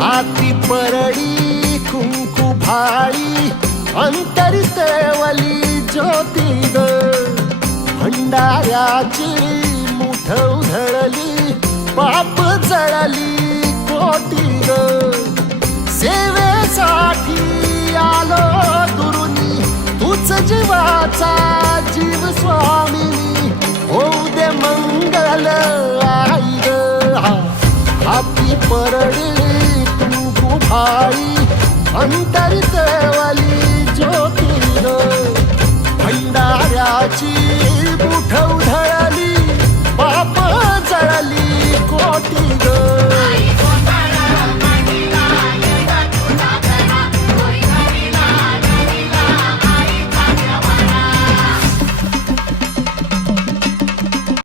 हाती परडी कुंकू भाळी अंतरी तेवली ज्योती ग भंडाऱ्याची मुठ उधळली पाप जळली कोटी ग सेवेसाठी आलो दुरुनी तूच जीवाचा जीव स्वामिनी होऊ दे मंगल आई ग हाती परडी कुंकू भाळी अंतरी तेवली ज्योती ग भंडाऱ्याची मुठ